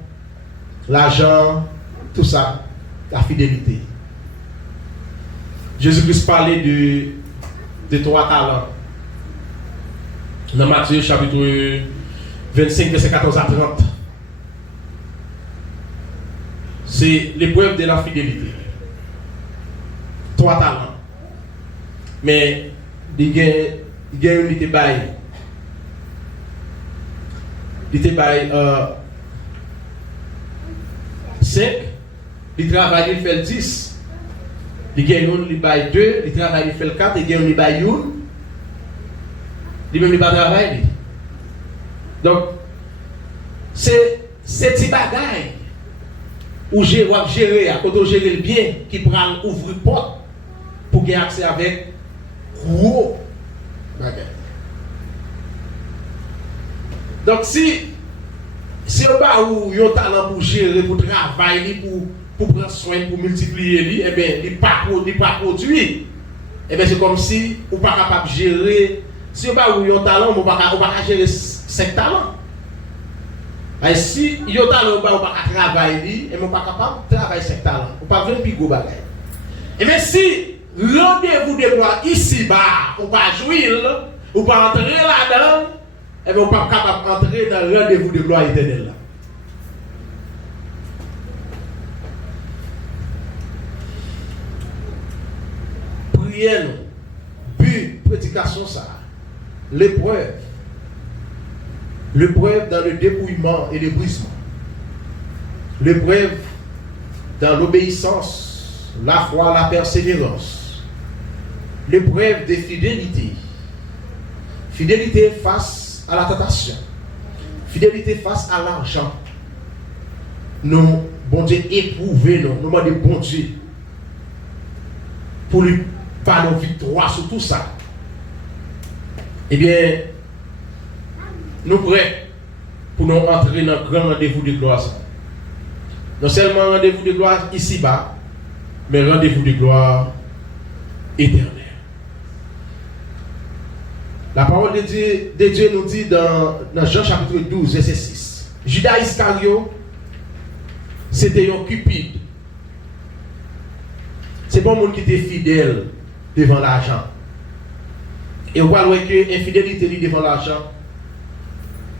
l'argent, tout ça, la fidélité. Jésus-Christ parlait de 3 talents. Dans Matthieu chapitre 25, verset 14 à 30. C'est l'épreuve de la fidélité. 3 talents. Mais il y a une unité baille. Il était 5, il travaille, il fait 10. Il gagne un, il baille 2, il travaille, il fait 4, il gagne un, il baille 1. Il même il pas travailler. Donc, c'est petit bagaille où gérer, à côté gérer le bien, qui prend ouvrir porte pour gagner accès avec gros bagaille. Donc si on a un talent pour gérer, pour travailler, pour prendre soin, pour multiplier, eh bien, il n'est pas produit. Eh bien, c'est comme si on n'est pas capable de gérer. Si on a un talent, on ne peut pas gérer 5 talents. Et si on a un talent, on ne peut pas travailler, on n'est pas capable de travailler 5 talents. On ne peut pas faire un pigot bagaille. Eh bien, si rendez-vous de gloire ici-bas, on ne peut pas jouir, on ne peut pas entrer là-dedans. Et bien, on n'est pas capable d'entrer dans le rendez-vous de gloire éternelle. Prière, but, prédication, ça. L'épreuve dans le dépouillement et le brisement. L'épreuve dans l'obéissance, la foi, la persévérance. L'épreuve de fidélité. Fidélité face à la tentation. Fidélité face à l'argent. Nous, bon Dieu, éprouver nous demandons bon Dieu pour lui faire nos victoires sur tout ça. Eh bien, nous prêts pour nous entrer dans le grand rendez-vous de gloire. Non seulement rendez-vous de gloire ici-bas, mais rendez-vous de gloire éternelle. La parole de Dieu nous dit dans Jean chapitre 12, verset 6. Judas Iscario, c'était un cupide. C'est pas un monde qui était fidèle devant l'argent. Et on voit que l'infidélité devant l'argent,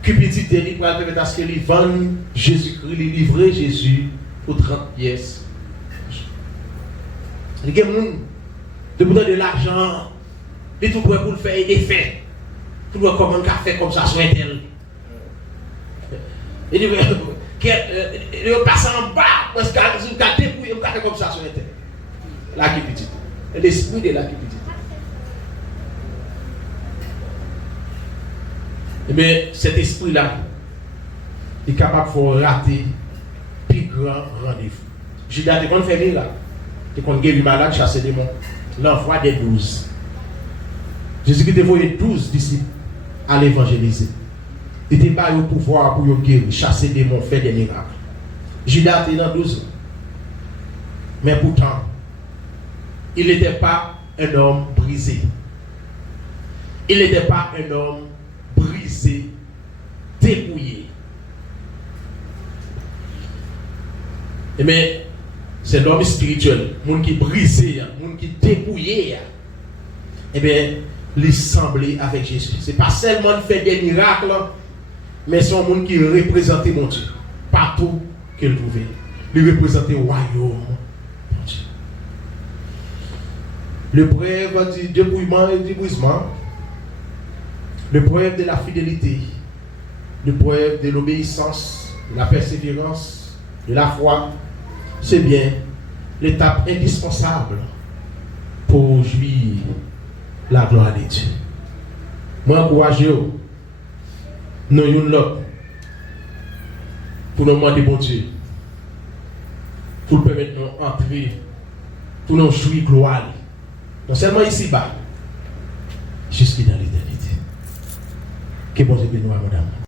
cupidité, il va permettre à ce qu'il vende Jésus-Christ, il livre Jésus pour 30 pièces. Il y a des gens qui demandent de l'argent, ils sont prêts pour le faire et des faits. Tout le monde comme un café comme ça sur un tel. Il dit, il passe en bas, parce qu'il y a un café comme ça sur un tel. La cupidité. L'esprit de la cupidité. Eh bien, cet esprit-là, il est capable de rater plus grand rendez-vous. Judas te fait miracle. Tu as guéri malade, chasser des démons. L'envoi des 12. Jésus-Christ a envoyé 12 disciples à l'évangéliser. Il n'était pas au pouvoir pour guérir, chasser des démons, faire des miracles. Judas était dans 12 ans. Mais pourtant, il n'était pas un homme brisé. Il n'était pas un homme brisé, dépouillé. Mais c'est l'homme spirituel, le monde qui est brisé, le monde qui est dépouillé. Eh bien, il semblait avec Jésus. Ce n'est pas seulement de faire des miracles, mais c'est un monde qui représentait mon Dieu. Partout qu'il trouvait. Il représentait le royaume. L'épreuve du dépouillement et du brisement, l'épreuve de la fidélité, l'épreuve de l'obéissance, de la persévérance, de la foi, c'est bien l'étape indispensable pour jouir la gloire de Dieu. Moi, encouragez-vous, nous une l'autre, pour nous demander bon Dieu, pour nous permettre de entrer, pour nous jouir gloire. Non seulement ici-bas, jusqu'à dans l'éternité. Que bon Dieu bénisse, madame.